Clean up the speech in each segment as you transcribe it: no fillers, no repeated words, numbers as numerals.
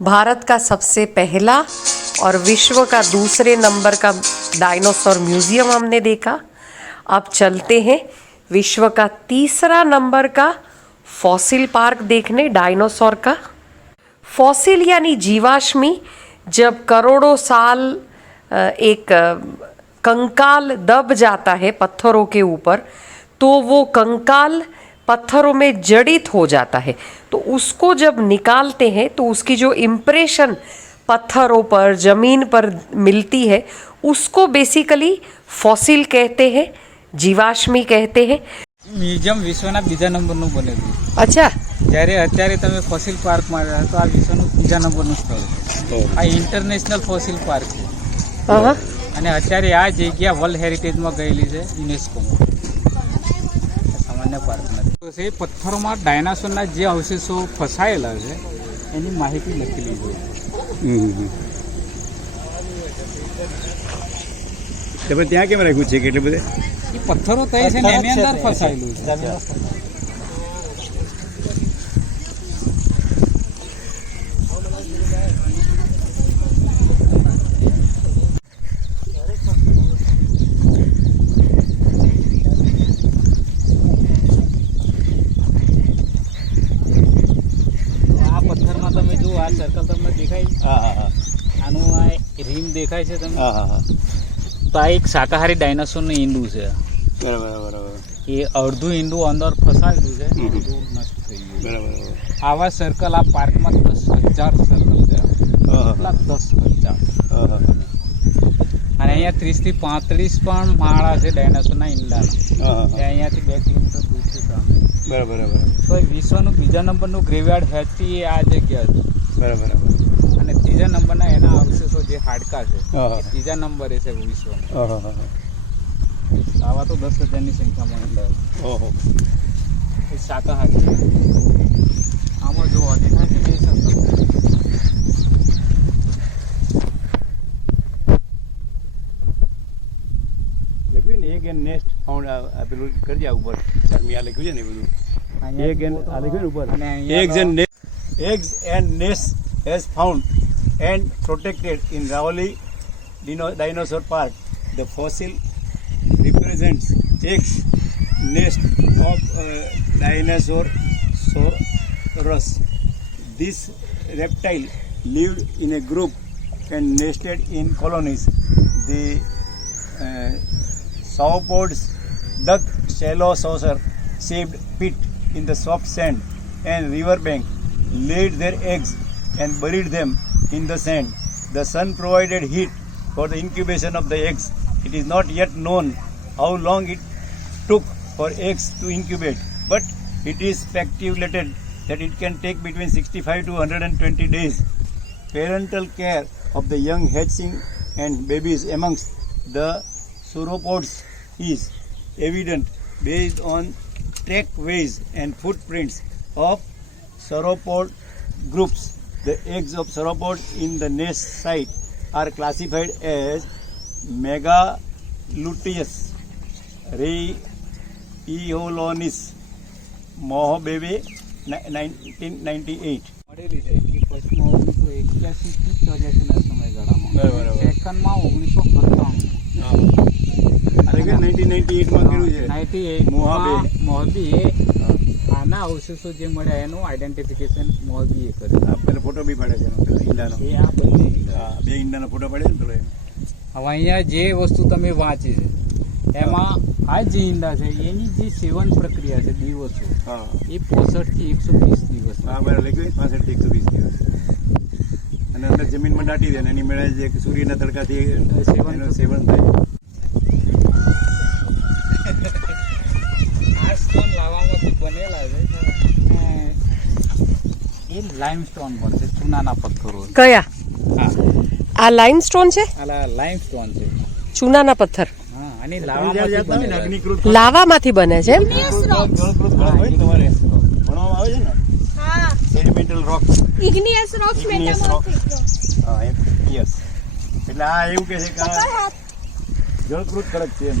भारत का सबसे पहला और विश्व का दूसरे नंबर का डायनासोर म्यूजियम हमने देखा। अब चलते हैं विश्व का तीसरा नंबर का फॉसिल पार्क देखने डायनासोर का। फॉसिल यानी जीवाश्मी, जब करोड़ों साल एक कंकाल दब जाता है पत्थरों के ऊपर तो वो कंकाल पत्थरों में जड़ित हो जाता है, तो उसको जब निकालते हैं तो उसकी जो इम्प्रेशन पत्थरों पर ज़मीन पर मिलती है उसको बेसिकली फॉसिल कहते हैं, जीवाश्मी कहते हैं। મ્યુઝિયમ વિશ્વના બીજા નંબરનું બનેલું. अच्छा, જ્યારે અત્યારે તમે ફોસિલ પાર્કમાં રહ્યા તો આ વિશ્વનું બીજા નંબરનું સ્થળ છે. આ ઇન્ટરનેશનલ ફોસિલ પાર્ક છે हाँ અને અત્યારે આ જગ્યા વર્લ્ડ હેરિટેજમાં ગયેલી છે યુનેસ્કોમાં. સામાન્ય પાર્ક નથી. તો એ પથ્થરોમાં ડાયનાસોરના જે અવશેષો ફસાયેલા છે એની માહિતી લખેલી છે. ત્યાં કેમ રાખ્યું છે કે એટલે બધે એ પથ્થરો તય છે ને એની અંદર ફસાયેલું છે. આ પથ્થરમાં તમે જુઓ, આ સર્કલ તમને દેખાય, આનું આ રીમ દેખાય છે તમને, તો આ એક શાકાહારી ડાયનાસોરનું ઈંડું છે. બરાબર બરાબર. એ અડધું ઈંડું અંદર ફસાયેલું છે, અડધું નષ્ટ થઈ ગયું. બરાબર. આવા સર્કલ આ પાર્કમાં 10,000 સર્કલ છે. કેટલા? 10,000. અને અહીંયા 30 થી 35 પણ માળા છે ડાયનાસોરના ઈંડાના. એ અહીંયાથી 2 કિલોમીટર દૂરથી સામે. બરાબર બરાબર. તો એ વિશ્વનું બીજા નંબરનું ગ્રેવયાર્ડ હેચી એ આ જગ્યા છે. બરાબર બરાબર. અને ત્રીજા નંબરના એના અવશેષો જે હાડકા છે એ ત્રીજા નંબરે છે વિશ્વમાં. આવા તો 10,000ની સંખ્યામાં ઈંડા ઓહો. એ શાકાહારી છે. આમાં જો દેખાય છે 2 સર્કલ. લખ્યું ને એગ એન્ડ નેસ્ટ ફાઉન્ડ, પેલું કરજે ઉપર શર્મિયા લખ્યું છે ને એ બધું. એગ એન્ડ આ લખ્યું ને ઉપર, eggs and nests has found and protected in Raoli Dinosaur Park. The fossil represents eggs nest of Dinosaurus. This reptile lived in a group and nested in colonies. The sauropods dug shallow saucer-shaped pit in the soft sand and riverbank, laid their eggs and buried them in the sand. The sun provided heat for the incubation of the eggs. It is not yet known how long it took for eggs to incubate, but it is speculated that it can take between 65 to 120 days. Parental care of the young hatching and babies amongst the sauropods is evident based on trackways and footprints of sauropod groups. The eggs of sauropods in the nest site are classified as Megaluteus, Rheolonis, Mohobebe, 1998. મળેલી છે કે પશ્ચિમ 1981 થી 84ના સમયગાળામાં. બરાબર. સેકન્ડમાં 1997. આ લખ્યું 1998 માં કર્યું છે. 98 મોહબી આના અવશેષો જે મળ્યા એનું આઈડેન્ટિફિકેશન મોહબીએ કર્યું. આ પેલો ફોટો બી પાડે છે એનો, પેલો ઈંડાનો. એ આ બંને ઈંડા. હા, બે ઈંડાનો ફોટો પાડે ને પેલો એનો. હવે અહીંયા જે વસ્તુ તમે વાંચી છે એમાં આ જે ઈંડા છે એની જે સેવન પ્રક્રિયા છે દિવસો, હા એ 65 થી 120 દિવસ. હા બરાબર લખ્યું 65 થી 120 દિવસ. અને અંદર જમીનમાં દાટી દે ને એની મેળે જે સૂર્યના તડકાથી એનું સેવન થાય. આ સ્ટોન લાવામાંથી બનેલા છે એ લાઇમસ્ટોન બનશે, ચૂનાના પથ્થરો. કયા? હા, આ લાઇમસ્ટોન છે, આ લાઇમસ્ટોન છે. ચૂનાના પત્થર હા, અને લાવામાંથી બનેલા છે. અગ્નિકૃત લાવામાંથી બને છે એમ? જળકૃત ખડક હોય ને તમારે ભણવામાં આવે છે ને, સેડિમેન્ટલ રોક, Igneous rocks, metamorphic rocks. હા યસ. એટલે આ એવું કે છે કે આ જળકૃત ખડક છે એમ.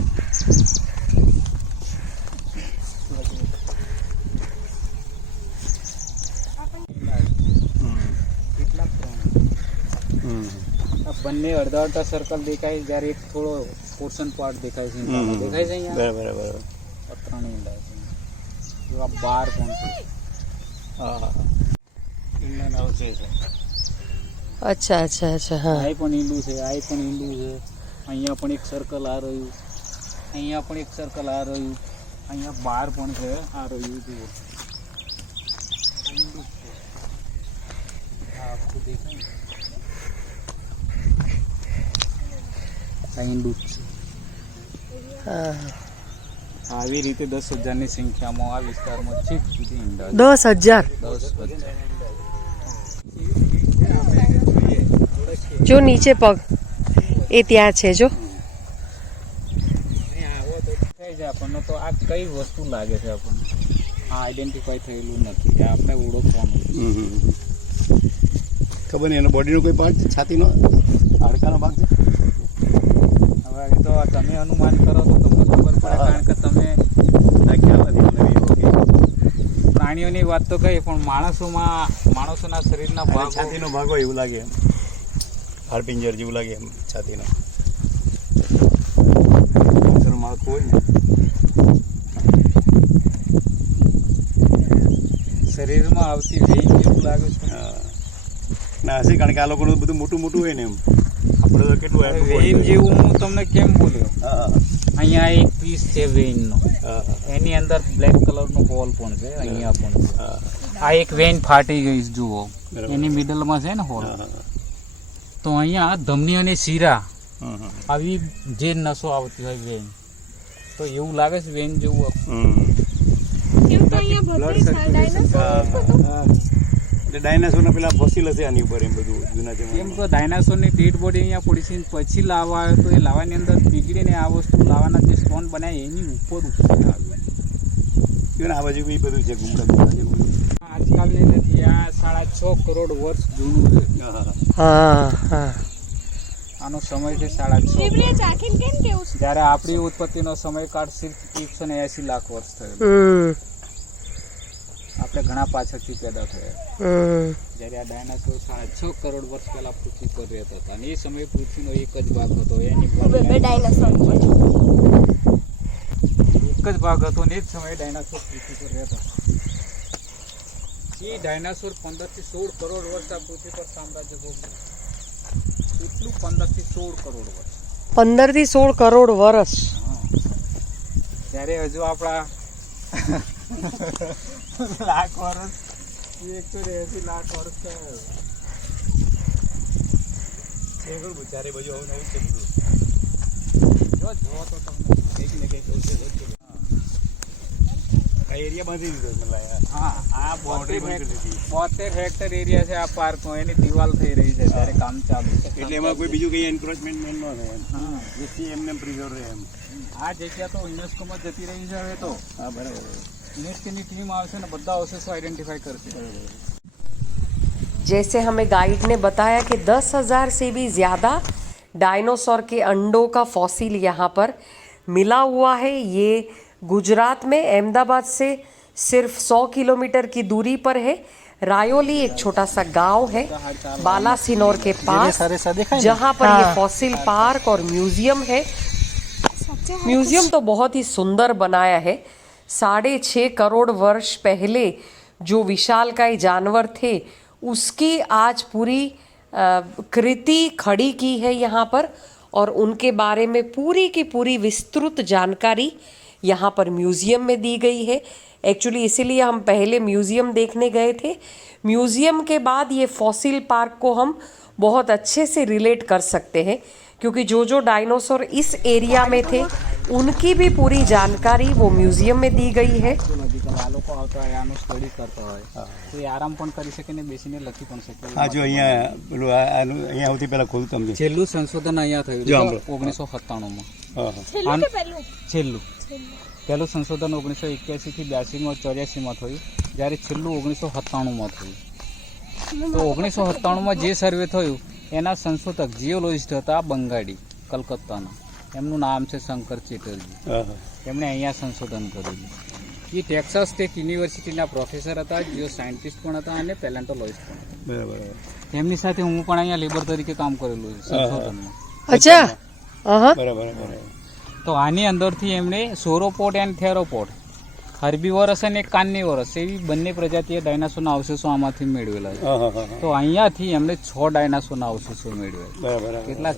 કેટલા આ બંને અડધા અડધા સર્કલ દેખાય, જ્યારે એક થોડો પોર્શન પાર્ટ દેખાય છે. દેખાય છે અહીંયા બરાબર. પથરાની ઈંડા છે. જો આ બાર પણ છે. હા, ઇન્ડિયન હાઉસ છે. अच्छा अच्छा अच्छा हाँ આ પણ ઈંડું છે, આ પણ ઈંડું છે. અહીંયા પણ એક સર્કલ આ રહ્યું, અહીંયા પણ એક સર્કલ આ રહ્યું, અહીંયા બાર પણ છે આ રહ્યું. જુઓ ઈંડું છે. આ આખું દેખાય ને? આ ઈંડું જ છે. हाँ આવી રીતે 10,000ની સંખ્યામાં આ વિસ્તારમાં છેક સુધી ઈંડા છે. 10,000 10,000. जो नीचे पग એ ત્યાં છે જો. આપણને તો આ કઈ વસ્તુ લાગે છે, આપણને આ આઈડેન્ટિફાઈ થયેલું નથી, આ આપણે ઓળખવાનું. ખબર નહીં એનો બોડીનો કોઈ પાર્ટ છે, છાતીનો હાડકાનો ભાગ છે. હવે એ તો તમે અનુમાન કરો તો તમને ખબર પડે, કારણ કે તમે આ ખ્યાલ નથી. પ્રાણીઓની વાત તો કહી, પણ માણસોના શરીરના ભાગ છાતીનો ભાગ હોય એવું લાગે, એમ હાડપિંજર જેવું લાગે એમ છાતીનો માળખું હોય ને. શરીરમાં આવતી વેઈન જેવું લાગે છે. ના હશે, કારણ કે આ લોકોનું બધું મોટું મોટું હોય ને, એમ આપણે તો કેટલું વેઈન જેવું હું તમને કેમ બોલ્યો? હા અહીંયા એક પીસ છે વેઈનનો, હા એની અંદર બ્લેક કલરનો હોલ પણ છે, અહીંયા પણ છે. હા આ એક વેઈન ફાટી ગઈ છે, જુઓ બરાબર. એની મિડલમાં છે ને હોલ. હા. તો અહીંયા ધમની અને શીરા હમ. આવી જે નસો આવતી હોય વેઈન, તો એવું લાગે છે વેઈન જેવું. કેમ તો અહીંયા ભરતી ડાયનાસોર એટલે ડાયનાસોરના પેલા ફોસિલ હશે આની ઉપર, એમ બધું જૂના કેમ જમાનામાં. તો ડાયનાસોરની ડેડ બોડી અહીંયા પડી છે, પછી લાવવા આવ્યો તો એ લાવાની અંદર પીગળીને આ વસ્તુ લાવવાના જે સ્ટોન બનાવ્યા એની ઉપર આવ્યું. આ બાજુ બી બધું છે, ગુમડા જેવું બધું. આજકાલની નથી, આ 6.5 કરોડ વર્ષ જૂનું છે. हाँ हाँ આનો સમય છે 6.5. જીવને ચાખીને કેમ કેવું છે? જ્યારે આપણી ઉત્પત્તિનો સમયકાળ સિર્ફ 180 લાખ વર્ષ થયો. આપણે ઘણા પાછળથી પેદા થયા. જ્યારે આ ડાયનાસોર 6.5 કરોડ વર્ષ પહેલા પૃથ્વી પર રહેતા હતા, અને એ સમયે પૃથ્વીનો એક જ ભાગ હતો, એની બે ડાયનાસોર એક જ ભાગ હતો, ને એ જ સમયે ડાયનાસોર પૃથ્વી પર રહેતા હતા. એ ડાયનાસોર 15 થી 16 કરોડ વર્ષ આ પૃથ્વી પર સામ્રાજ્ય ભોગવ્યું. એટલું 15 થી 16 કરોડ વર્ષ. 15 થી 16 કરોડ વર્ષ. ત્યારે હજુ આપણા લાખ વર્ષ 180 લાખ વર્ષ થયા. ચારે બાજુ આવું નવું છે બધું. જો તો તમને કંઈક ને કંઈક હોય છે. આ એરિયા બાંધી દીધો છે મને લાગે. હા, આ બાઉન્ડ્રી બંધ કરી દીધી. 72 હેક્ટર એરિયા છે આ પાર્કનો, એની દિવાલ થઈ રહી છે, ત્યારે કામ ચાલુ છે. એટલે એમાં કોઈ બીજું કંઈ એન્ક્રોચમેન્ટ ન થાય એમ. હા, જેથી એમને પ્રિઝર્વ રહે એમ. આ જગ્યા તો યુનેસ્કોમાં જતી રહી છે હવે તો. હા બરાબર. યુનેસ્કોની ટીમ આવશે ને બધા અવશેષો આઈડેન્ટિફાઈ કરશે. जैसे हमें गाइड ने बताया कि 10,000 से भी ज़्यादा डायनासोर के अंडों का फॉसिल यहाँ पर मिला हुआ है. ये गुजरात में अहमदाबाद से सिर्फ 100 किलोमीटर की दूरी पर है. रायोली एक छोटा सा गांव है बालासिनोर के पास, जहाँ पर ये फॉसिल पार्क और म्यूजियम है. म्यूजियम तो बहुत ही सुंदर बनाया है. 6.5 करोड़ वर्ष पहले जो विशालकाय जानवर थे उसकी आज पूरी कृति खड़ी की है यहाँ पर, और उनके बारे में पूरी की पूरी विस्तृत जानकारी यहाँ पर म्यूज़ियम में दी गई है. एक्चुअली इसीलिए हम पहले म्यूज़ियम देखने गए थे. म्यूज़ियम के बाद ये फॉसिल पार्क को हम बहुत अच्छे से रिलेट कर सकते हैं, क्योंकि जो जो डायनासोर इस एरिया में थे उनकी भी पूरी जानकारी वो म्यूज़ियम में दी गई है. આ લોકો આવતા હોય, આનું સ્ટડી કરતા હોય તો એ આરામ પણ કરી શકે ને બેસીને લખી પણ શકે. હા જો અહીંયા પેલું આનું અહીંયા સૌથી પહેલાં ખોલતું સમજો. છેલ્લું સંશોધન અહીંયા થયું જો છે આમ લો. 1997માં. હા હા છેલ્લું કે પહેલું? છેલ્લું સંશોધન 1981 થી 82માં 84માં થયું, જ્યારે છેલ્લું 1997માં થયું. તો 1997માં જે સર્વે થયું એના સંશોધક જીઓલોજિસ્ટ હતા બંગાળી, કલકત્તાના. એમનું નામ છે શંકર ચેટર્જી. હા હા એમણે અહીંયા સંશોધન કરેલું. એ એ ટેક્સાસ ટેક યુનિવર્સિટીના પ્રોફેસર હતા, જીઓ સાયન્ટિસ્ટ પણ હતા અને પેલેન્ટોલોજિસ્ટ પણ હતા. બરાબર તેમની સાથે હું પણ અહીંયા લેબર તરીકે કામ કરેલું છે સંશોધનમાં. અચ્છા હા બરાબર. તો આની અંદરથી એમણે સોરોપોડ એન્ડ થેરોપોડ, હર્બીવરસ અને કાર્નિવરસ એવી બંને પ્રજાતિએ ડાયનાસોરના અવશેષો આમાંથી મેળવેલા છે. તો અહીંયાથી એમણે 6 ડાયનાસોરના અવશેષો મેળવ્યા. બરાબર. કેટલા?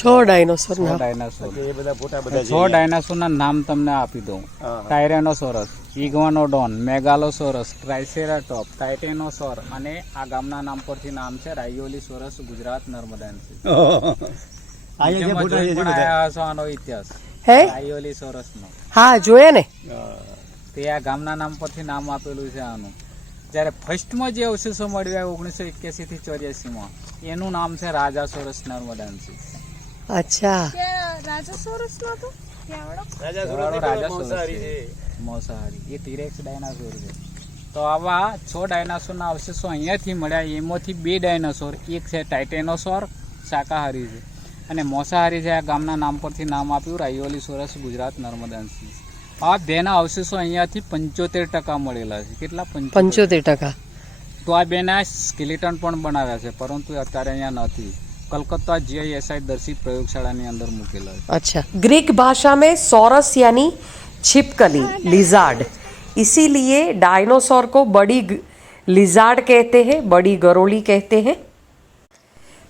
6 ડાયનોસોર 6 ડાયનાસોર. એ બધા ફોટા બધા 6 ડાયનાસોરના નામ તમને આપી દઉં. ટાયરેનોસોરસ, ઇગ્વાનોડોન, મેગાલોસોરસ, ટ્રાઇસેરાટોપ, ટાઇટેનોસોર અને આ ગામના નામ પરથી નામ છે રાયોલીસોરસ, ગુજરાત નર્મદાંશી. અહીંયા જે ફોટા છે પણ આયા હશો આનો ઇતિહાસ હે રાયોલીસોરસનો. હા જોયા ને. તે આ ગામના નામ પરથી નામ આપેલું છે આનું. જ્યારે ફર્સ્ટમાં જે અવશેષો મળ્યા 1981 થી 84 એનું નામ છે રાજાસોરસ નર્મદાંશી. અચ્છા રાજાસોરસ નો હતો મોસાહારી એ ટીરેક્સ ડાયનાસોર છે. તો આવા 6 ડાયનાસોરના અવશેષો અહીંયાથી મળ્યા. એમાંથી 2 ડાયનાસોર, એક છે ટાઇટેનોસોર શાકાહારી છે અને મોસાહારી છે. આ ગામના નામ પરથી નામ આપ્યું રાયોલીસોરસ, ગુજરાત નર્મદાંશી. આ બેના અવશેષો અહીંયાથી 75% મળેલા છે. કેટલા? 75%. તો આ બેના સ્કેલેટન પણ બનાવ્યા છે, પરંતુ અત્યારે અહીંયા નથી. कलकत्ता GISI दर्शित प्रयोगशाला अंदर मुकेला है. अच्छा, ग्रीक भाषा में सॉरस यानी छिपकली, लिजार्ड, इसीलिए डायनासोर को बड़ी लिजार्ड कहते हैं, बड़ी गरोली कहते हैं.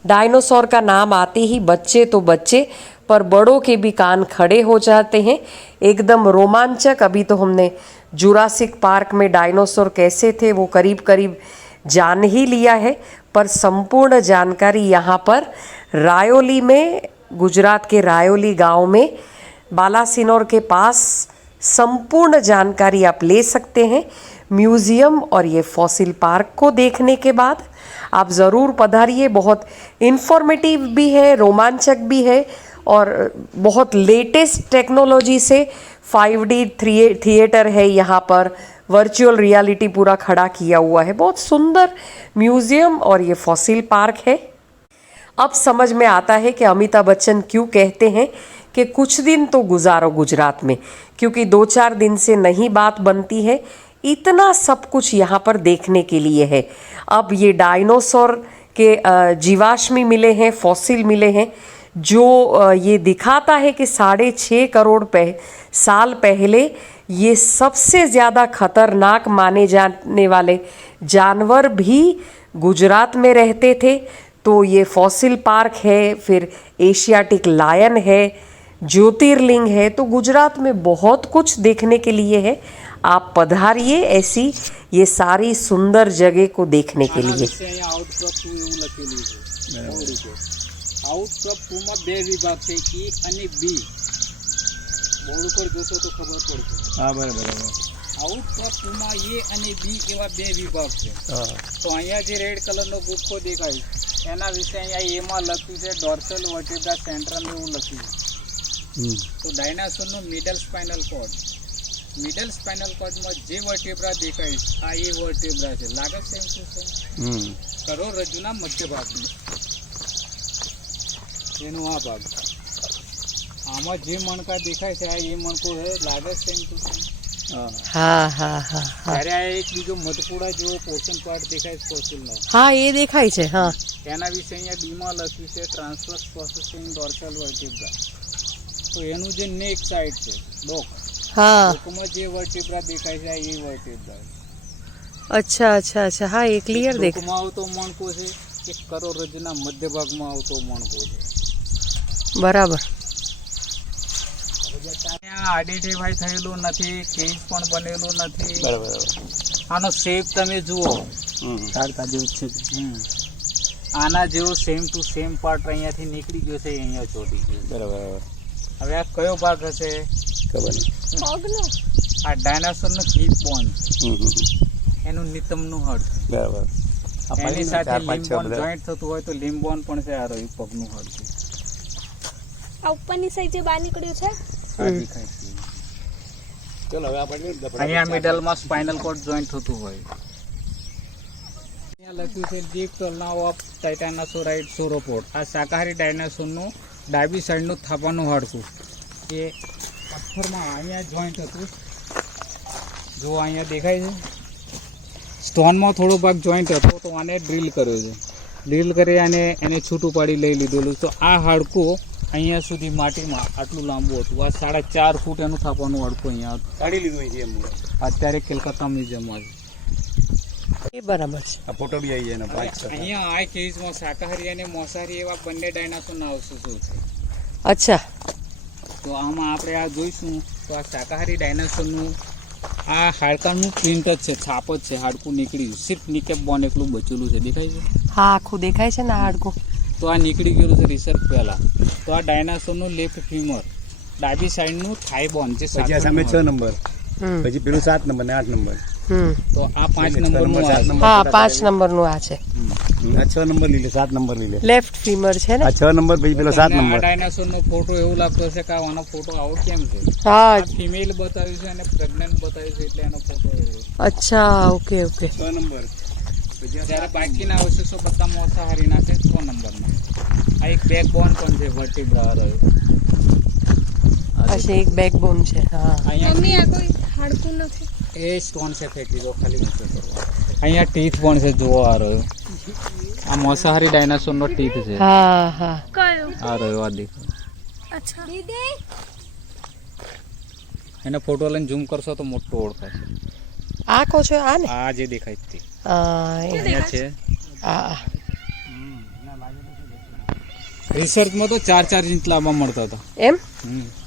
डायनासोर का नाम आते ही बच्चे तो बच्चे पर बड़ों के भी कान खड़े हो जाते हैं. एकदम रोमांचक. अभी तो हमने जुरासिक पार्क में डायनासोर कैसे थे वो करीब करीब जान ही लिया है, पर संपूर्ण जानकारी यहाँ पर रायोली में, गुजरात के रायोली गांव में बालासिनोर के पास संपूर्ण जानकारी आप ले सकते हैं. म्यूज़ियम और ये फॉसिल पार्क को देखने के बाद आप ज़रूर पधारिए. बहुत इन्फॉर्मेटिव भी है, रोमांचक भी है और बहुत लेटेस्ट टेक्नोलॉजी से 5D थिएटर है यहाँ पर. वर्चुअल रियलिटी पूरा खड़ा किया हुआ है. बहुत सुंदर म्यूज़ियम और ये फॉसिल पार्क है. अब समझ में आता है कि अमिताभ बच्चन क्यों कहते हैं कि कुछ दिन तो गुजारो गुजरात में, क्योंकि 2-4 दिन से नहीं बात बनती है. इतना सब कुछ यहाँ पर देखने के लिए है. अब ये डायनासोर के जीवाश्मी मिले हैं, फॉसिल मिले हैं, जो ये दिखाता है कि 6.5 करोड़ साल पहले ये सबसे ज़्यादा खतरनाक माने जाने वाले जानवर भी गुजरात में रहते थे. तो ये फॉसिल पार्क है, फिर एशियाटिक लायन है, ज्योतिर्लिंग है. तो गुजरात में बहुत कुछ देखने के लिए है. आप पधारिए ऐसी ये सारी सुंदर जगह को देखने के लिए. આઉટક્રોપ 2 માં 2 વિભાગ છે, એ અને બી. બોર્ડ ઉપર જોશો તો ખબર પડશે. હા, બરાબર. આઉટક્રોપ 2 માં એ અને બી એવા 2 વિભાગ છે. તો અહીંયા જે રેડ કલરનો ગુફો દેખાય એના વિશે અહીંયા એમાં લખ્યું છે ડોર્સલ વર્ટેબ્રા સેન્ટ્રમ એવું લખ્યું છે. તો ડાયનાસોરનું middle spinal cord, middle spinal કોર્ડમાં જે વર્ટેબ્રા દેખાય આ એ વર્ટેબ્રા છે. લાગે સેમ ટુ સેમ. કરોડરજ્જુના મધ્ય ભાગમાં એનો આ ભાગ. આમાં જે મણકા દેખાય છે આ એ મણકો છે. લાગે સેમ ટુ સેમ. हाँ हाँ हाँ हाँ ત્યારે આ એક બીજો મધપુડા જેવો પોર્શન પાર્ટ દેખાય છે ફોસિલનો. हाँ ये देखाई છે. हाँ, એના વિશે અહીંયા બીમાં લખ્યું છે ટ્રાન્સવર્સ પ્રોસેસિંગ ડોર્સલ વર્ટેબ્રા. તો એનું જે નેક સાઈડ છે ડોક, हाँ, ડોકમાં જે વર્ટેબ્રા દેખાય છે આ એ વર્ટેબ્રા. अच्छा अच्छा अच्छा. हाँ ये क्लियर देख. ડોકમાં આવતો મણકો છે એક કરોડરજ્જુના મધ્ય ભાગમાં આવતો મણકો છે. बराबर. ત્યાં આઈડેન્ટિફાઈ થયેલું નથી, કેજ પણ બનેલું નથી. બરાબર. આનો શેપ તમે જુઓ, તારકા જેવું છે. આના જેવો સેમ ટુ સેમ પાર્ટ અહીંયાથી નીકળી ગયો છે, અહીંયા ચોટી ગયો. બરાબર. હવે આ કયો ભાગ હશે ખબર નહીં. પગનો આ ડાયનાસોરનું હિપ બોન, એનું નિતંબનું હડ. બરાબર. એની સાથે લિમ્બોન જોઈન્ટ થતું હોય તો લિમ્બોન પણ છે. આ રહ્યું પગનું હડ છે. આ ઉપરની સાઈડ જે બહાર નીકળ્યું છે આ દેખાય છે. ચલો હવે આપણે અહીંયા મિડલમાં સ્પાઇનલ કોર્ડ જોઈન્ટ થતું હોય. અહીંયા લખ્યું છે ડીપ ટર્નાવ ઓફ ટાઇટાનોસોરાઇડ સોરોપોડ. આ શાકાહારી ડાયનાસોરનું ડાબી સાઈડનું થાપાનું હાડકું એ પથ્થરમાં અહીંયા જોઈન્ટ હતું. જો અહીંયા દેખાય છે સ્ટોનમાં થોડો ભાગ જોઈન્ટ હતો તો આને ડ્રીલ કર્યો છે. ડ્રીલ કરી અને એને છૂટું પાડી લઈ લીધેલું. તો આ હાડકું અહીંયા સુધી માટીમાં આટલું લાંબુ હતું. આ 4.5 ફૂટ એનું થાપવાનું હાડકું અહીંયા હતું. કાઢી લીધું અહીંથી એમ અત્યારે કલકત્તા મ્યુઝિયમમાં છે. એ બરાબર છે. આ ફોટો બી આવી જાય એનો 5 અહીંયા આ કેજમાં શાકાહારી અને માંસાહારી એવા બંને ડાયનાસોરના અવશેષો છે. અચ્છા. તો આમાં આપણે આ જોઈશું તો આ શાકાહારી ડાયનાસોરનું આ હાડકાનું પ્રિન્ટ જ છે, છાપ જ છે. હાડકું નીકળ્યું, સિર્ફ નીકેપ બોન એકલું બચેલું છે. દેખાય છે? હા, આખું દેખાય છે ને આ હાડકું. તો આ નીકળી ગયેલું છે રિસર્ચ પહેલા. તો આ ડાયનાસોરનું લેફ્ટ ફીમર, ડાબી સાઈડનું થાઈ બોન જે પછી આ સામે 6 નંબર, હમ પછી પેલું 7 નંબર ને 8 નંબર. તો આ 5 નંબરનું આ છે. હા, 5 નંબરનું આ છે. આ 6 નંબર લઈ લે, 7 નંબર લઈ લે. લેફ્ટ ફીમર છે ને. આ 6 નંબર પછી પેલો 7 તમને આ નંબર. ડાયનાસોરનો ફોટો એવું લાગતો હશે કે આનો ફોટો આવો કેમ છે? હા. આ ફિમેલ બતાવ્યું છે અને પ્રેગ્નન્ટ બતાવ્યું છે એટલે એનો ફોટો એવો. અચ્છા, ઓકે ઓકે. 6 નંબર. જ્યારે બાકીના અવશેષો બધા માંસાહારીના છે 6 નંબરમાં. આ એક બેક બોન પણ છે, વર્ટિબ્રા રહ્યો. અચ્છા, એક બેકબોન છે. હા. અહીંયા મમ્મી આ કોઈ હાડકું નથી. એ સ્ટોન છે ફેંકી દો ખાલી ઊંચો કરવા. અહીંયા ટીથ પણ છે, જોવો આ રહ્યો. આ માંસાહારી ડાયનાસોરનો ટીથ છે. હા હા. કયો? આ રહ્યો, આ દેખો. અચ્છા દીદી એનો ફોટો લઈને ઝૂમ કરશો તો મોટો ઓળખાય. આ કહો છો આ ને? આ જે દેખાય તે હા, એ. અહીંયા છે. આ રિસર્ચમાં તો 4-4 ઇંચ લાંબા મળતા હતા. એમ?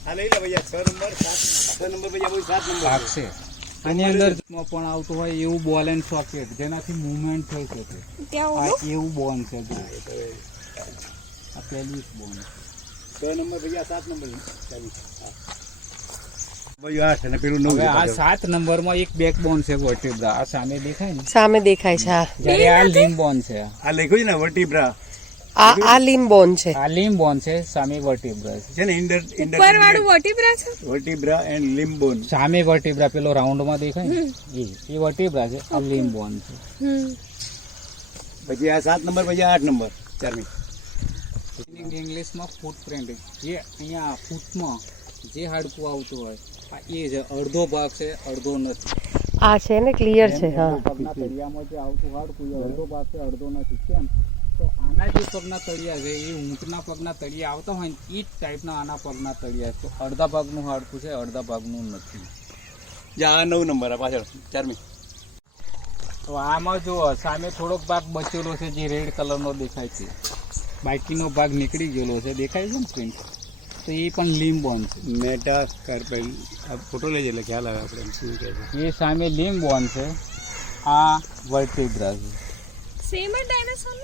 આ લઈ લે ભૈયા 6 નંબર, 6 નંબર પછી આ 7 નંબર. ભાગ છે. આની અંદર પણ આવતું હોય એવું બોલ એન્ડ સોકેટ જેનાથી મૂવમેન્ટ થઈ શકે. ત્યાં આ ઓલું એવું બોન છે જો. આ પહેલું બોન. 6 નંબર પછી આ 7 નંબર ચાલી. ભાઈ 8 અને પેલું 9 હવે છે આ પાછળ. 7 નંબરમાં એક બેક બોન છે વર્ટિબ્રા. આ સામે દેખાય ને સામે દેખાય છે. હા. જ્યારે આ લીમ બોન છે. આ લખ્યું છે ને વર્ટિબ્રા આ લીમ્બોન છે. આ લીમ બોન છે, સામે વર્ટિબ્રા છે. છે ને ઇન્ડર ઉપર વાળું વર્ટિબ્રા છે. વર્ટિબ્રા એન્ડ લિમ્બોન. સામે વર્ટિબ્રા પેલો રાઉન્ડમાં દેખાય ને એ વર્ટિબ્રા છે. આ લીમ બોન છે. પછી આ 7 નંબર પછી આ 8 નંબર ચારમી. ઇંગ્લિશમાં ફૂટપ્રિન્ટ, જે અહીંયા ફૂટમાં જે હાડકું આવતું હોય આ એ છે. અડધો ભાગ છે, અડધો નથી. આ છે ને, ક્લિયર છે. હા. પગના તળિયામાં જે આવતું હાડકું એ અડધો ભાગ છે, અડધો નથી. કેમ? તો આના જે પગના તળિયા છે એ ઊંટના પગના તળિયા આવતા હોય ને એ જ ટાઈપના આના પગના તળિયા છે. તો અડધા ભાગનું હાડકું છે, અડધા ભાગનું નથી. જા આ 9 નંબર આ પાછળ ચારમી. તો આમાં જો સામે થોડોક ભાગ બચેલો છે જે રેડ કલરનો દેખાય છે. બાકીનો ભાગ નીકળી ગયેલો છે, દેખાય છે ને પ્રિન્ટ. તો એ પણ લીમ બોન છે. મેટા કાર્પેલ આ ફોટો લઈ એટલે ખ્યાલ આવે આપણે શું કહે છે. એ સામે લીમ બોન છે. આ વર્ટિબ્રા છે. સેમ જ ડાયનાસોર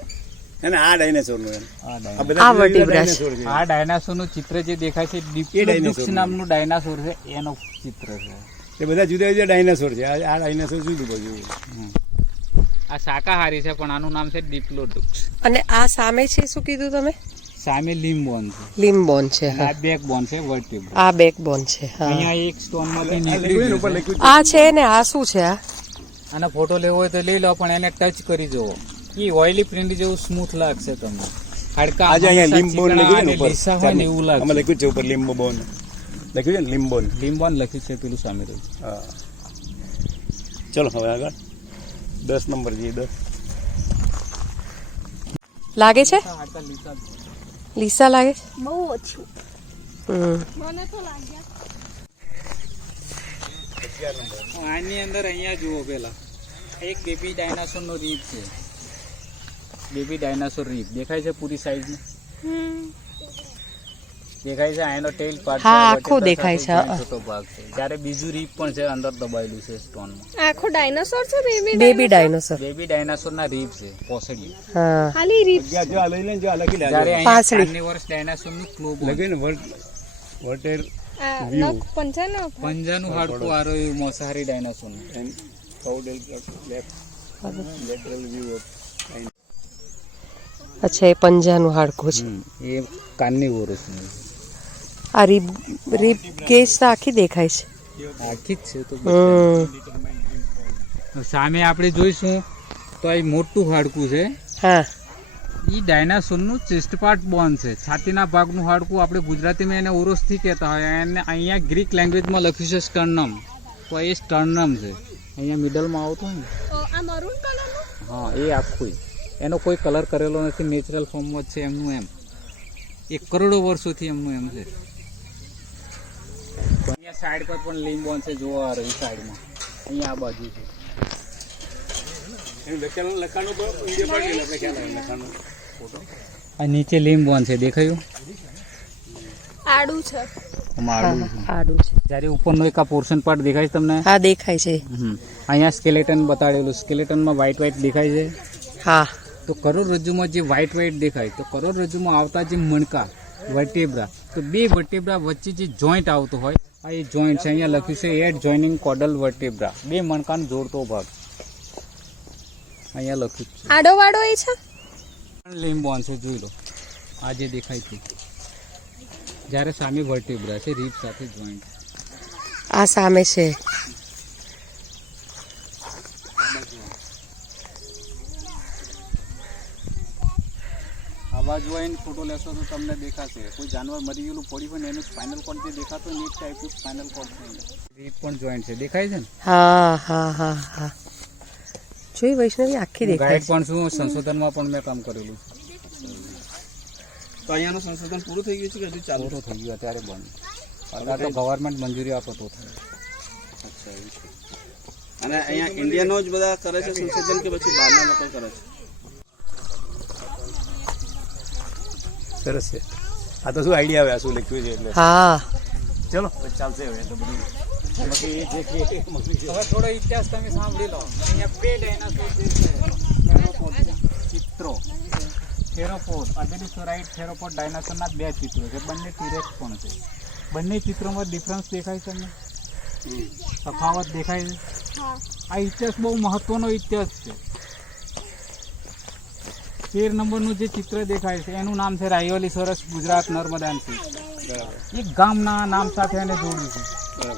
અને આ ડાયનાસોરનું એમ. આ આ ડાયનાસોર. બધા આ જુદા જુદા વર્ટિબ્રા છે. ડાયનાસોર છે. આ ડાયનાસોરનું ચિત્ર જે દેખાય છે ડિપ્લોડોક્સ ડાયનાસોરનું. નામનું ડાયનાસોર છે એનો ચિત્ર છે. એ બધા જુદા જુદા ડાયનાસોર છે. આ ડાયનાસોર જુદું પડ્યું. આ શાકાહારી છે પણ આનું નામ છે ડિપ્લોડોક્સ. અને આ સામે છે, શું કીધું તમે? સામે લીમ બોન છે. લીમ્બોન છે. આ હા. બેક બોન છે વર્ટિબ્રા. આ બેકબોન છે. હા. અહીંયા એક સ્ટોન માંથી આ નીકળી લખ્યું ને ઉપર ગયું છે. લખ્યું છે. આ છે ને, આ શું છે? આ આનો ફોટો લેવો હોય તો લઈ લો પણ એને ટચ કરી જુઓ. એ ઓઇલી પ્રિન્ટ જેવું સ્મૂથ લાગશે તમને. હાડકા આજે અહીંયા લિમ્બોન લખ્યું છે ને ઉપર. લીસા હોય ને એવું આમાં લાગે. લખ્યું છે ઉપર લિમ્બોન. લખ્યું છે ને લિમ્બોન. લીમ્બોન લખ્યું છે પેલું સામે રહ્યું. હા. ચલો હવે આગળ 10 નંબર જઈએ. 10 લાગે છે? હાડકા લીસા જ છે. લીસા લાગે છે? બહુ ઓછું હમ. મને તો લાગ્યા. આની અંદર અહીંયા જુઓ પેલા એક બેબી ડાયનાસોર નો રીપ છે. બેબી ડાયનાસોર રીપ દેખાય છે પૂરી સાઈઝ દેખાય છે. આનો ટેલ પાર્ટ હા, આખું દેખાય છે. છોટો ભાગ છે. જ્યારે બીજું રીપ પણ છે અંદર દબાયેલું છે સ્ટોનમાં. આખો ડાયનાસોર છે બેબી ડાયનોસોર. બેબી ડાયનાસોર ના રીપ છે, પોસડી. હા. ખાલી રીત જો આ લઈ લે જો આ લખી લે. જ્યારે પાંસળી. કાર્નિવરસ ડાયનાસોર નું ક્લોબ લખ્યું ને વોટર આ View. નખ પંચાનો પંજાનું હાડકું આરો એવું માંસાહારી ડાયનાસોર નું. And caudal left lateral view of અચ્છા, એ પંજાનું હાડકું છે. એ કાર્નિવરસ નું આ રીબ કેસ તો આખી દેખાય છે. આખી જ છે. તો હમ. સામે આપણે જોઈશું તો આ મોટું હાડકું છે. હા. એ ડાયનાસોરનું ચેસ્ટ પાર્ટ બોન છે. છાતીના ભાગનું હાડકું આપણે ગુજરાતીમાં એને ઓરોસ્થિ કહેતા હોય. એને અહીંયા ગ્રીક લેંગ્વેજમાં લખ્યું છે સ્ટર્નમ. તો એ સ્ટર્નમ છે, અહીંયા મિડલમાં આવતો હોય ને, આ મરૂન કલરનું હા એ આખું એનો કોઈ કલર કરેલો નથી, નેચરલ ફોર્મમાં જ છે એમનું એમ, 1 કરોડો વર્ષોથી એમનું એમ છે. અહીંયા સાઈડ પર પણ લીંબ છે, જોવા આ રહી સાઈડમાં, અહીંયા આ બાજુ છે. આ નીચે લીંબ છે, દેખાયું? આડું છે. આડું છે. આડું છે. જ્યારે ઉપરનો એક આ પોર્શન પાર્ટ દેખાય છે તમને? હા દેખાય છે. અહીંયા સ્કેલેટન બતાડેલું, સ્કેલેટનમાં વ્હાઈટ દેખાય છે. હા. તો કરોડરજ્જુમાં જે વ્હાઈટ દેખાય, તો કરોડરજ્જુમાં આવતા જે મણકા વર્ટેબ્રા, તો 2 વર્ટેબ્રા વચ્ચે જે જોઈન્ટ આવતો હોય, આ એ જોઈન્ટ છે. અહીંયા લખ્યું છે એડ જોઈનિંગ કોડલ વર્ટેબ્રા, 2 મણકાનો જોડતો ભાગ અહીંયા લખ્યું છે. આડો વાડો એ છે. લીમ્બોન છે, જોઈ લો આ જે દેખાય છે, જ્યારે સામે વર્ટેબ્રા છે રીબ સાથે જોઈન્ટ. આ સામે છે. આ બાજુ આવીને ફોટો લેશો તો તમને દેખાશે કોઈ જાનવર મરી ગયેલું પડ્યું હોય ને એનું સ્પાઇનલ કોર્ડ જે દેખાતો હોય ને એ ટાઈપનું સ્પાઇનલ કોર્ડ છે. રીબ પણ જોઈન્ટ છે, દેખાય છે ને? હા હા હા હા, જોઈ વૈષ્ણવી આખી દેખાય ગાઈડ છે. પણ શું, સંશોધનમાં પણ મેં કામ કરેલું છે. તો અહીંયાનું સંશોધન પૂરું થઈ ગયું છે કે હજુ ચાલુ? પૂરું થઈ ગયું, અત્યારે બંધ. અત્યારે તો ગવર્મેન્ટ મંજૂરી આપો તો થાય. અચ્છા એવું છે. અને અહીંયા ઇન્ડિયનો જ બધા કરે છે સંશોધન કે પછી બહારના લોકો કરે છે? સરસ છે. આ તો શું આઈડિયા આવે આ શું લખ્યું છે એટલે હા. ચલો ચાલશે હવે તો બધું. હવે થોડો ઇતિહાસ તમે સાંભળી લો. અહીંયા 2 ડાયનાસોર જે છે, થેરોપોડ ચિત્રો, થેરોપોડ અબેલિસોરાઇડ થેરોપોડ ડાયનાસોરના 2 ચિત્રો છે, બંને ટીરેક્સ પણ છે. બંને ચિત્રોમાં ડિફરન્સ દેખાય છે તમને? તફાવત દેખાય છે? આ ઇતિહાસ બહુ મહત્વનો ઇતિહાસ છે. 13 નંબરનું જે ચિત્ર દેખાય છે એનું નામ છે રાયોલિસોરસ ગુજરાત નર્મદાંશી. એક ગામના નામ સાથે એને જોડ્યું છે.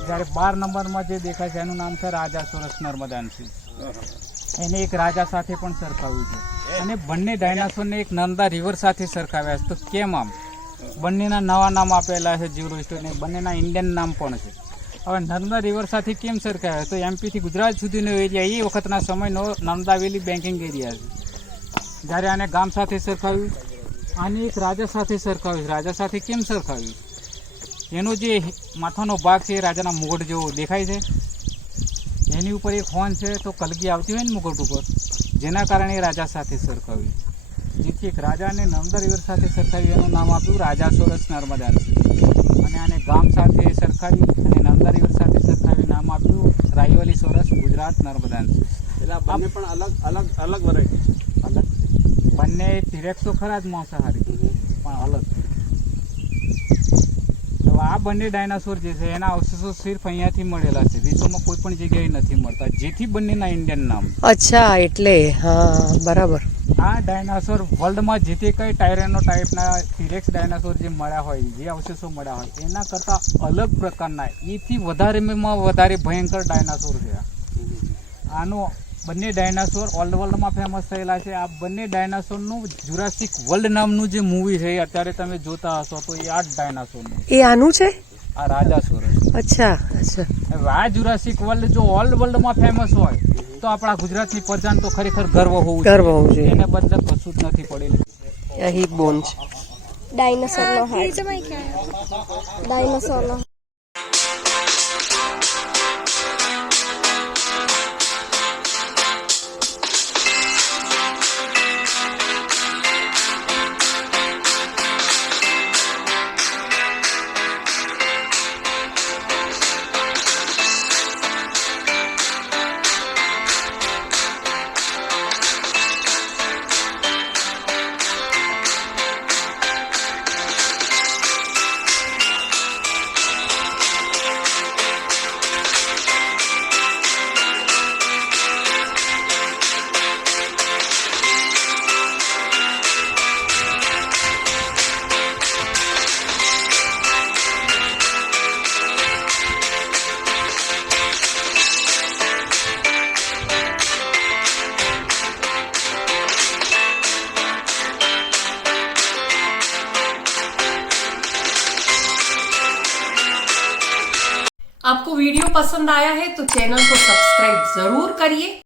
જ્યારે 12 નંબરમાં જે દેખાય છે એનું નામ છે રાજાસોરસ નર્મદાંશી. એને એક રાજા સાથે પણ સરખાવ્યું છે. અને બંને ડાયનાસોરને એક નર્મદા રિવર સાથે સરખાવ્યા છે. તો કેમ આમ? બંનેના નવા નામ આપેલા છે જીવરોસ્ટોને, બંનેના ઇન્ડિયન નામ પણ છે. હવે નર્મદા રિવર સાથે કેમ સરખાવ્યા? તો એમપીથી ગુજરાત સુધીનો એરિયા એ વખતના સમયનો નર્મદા વેલી બેન્કિંગ એરિયા છે. જ્યારે આને ગામ સાથે સરખાવ્યું, આને એક રાજા સાથે સરખાવ્યું. રાજા સાથે કેમ સરખાવ્યું? એનો જે માથાનો ભાગ છે એ રાજાના મુગટ જેવો દેખાય છે. એની ઉપર એક હોર્ન છે, તો કલગી આવતી હોય ને મુગટ ઉપર, જેના કારણે રાજા સાથે સરખાવ્યું. જેથી એક રાજાને નર્મદા રિવર સાથે સરખાવ્યું, એનું નામ આપ્યું રાજાસોરસ નર્મદાંશી. અને આને ગામ સાથે સરખાવી અને નર્મદા રિવર સાથે સરખાવી નામ આપ્યું રાયોલિસોરસ ગુજરાત નર્મદાંશી. એટલે આ બંને પણ અલગ વેરાયટી અલગ બંને ટીરેક્સ તો ખરા જ માંસાહારી, પણ અલગ. હવે આ બંને ડાયનાસોર જે છે એના અવશેષો સિર્ફ અહીંયાથી મળેલા છે, વિશ્વમાં કોઈ પણ જગ્યાએ નથી મળતા, જેથી બંનેના ઇન્ડિયન નામ. અચ્છા, એટલે હા બરાબર. આ ડાયનાસોર વર્લ્ડમાં જે તે કઈ ટાયરેનો ટાઈપના ટીરેક્સ ડાયનાસોર જે મળ્યા હોય, જે અવશેષો મળ્યા હોય, એના કરતાં અલગ પ્રકારના એથી વધારે ભયંકર ડાયનાસોર છે. આનો બંને ડાયનાસોર ઓલ્ડ વર્લ્ડમાં ફેમસ થયેલા છે. આ બંને ડાયનાસોરનું જુરાસિક વર્લ્ડ નામનું જે મૂવી છે અત્યારે તમે જોતા હશો, તો એ 8 ડાયનાસોરનું. એ આનું છે? આ રાજાસોરસ. અચ્છા અચ્છા. હવે આ જુરાસિક વર્લ્ડ જો ઓલ્ડ વર્લ્ડમાં ફેમસ હોય તો આપણા ગુજરાતની પ્રજાને તો ખરેખર ગર્વ હોવું જોઈએ. એને બદલે કશું જ નથી પડેલું. અહીં બોન છે ડાયનાસોરનો હાડ. ડાયનાસોરનો आपको वीडियो पसंद आया है तो चैनल को सब्सक्राइब जरूर करिए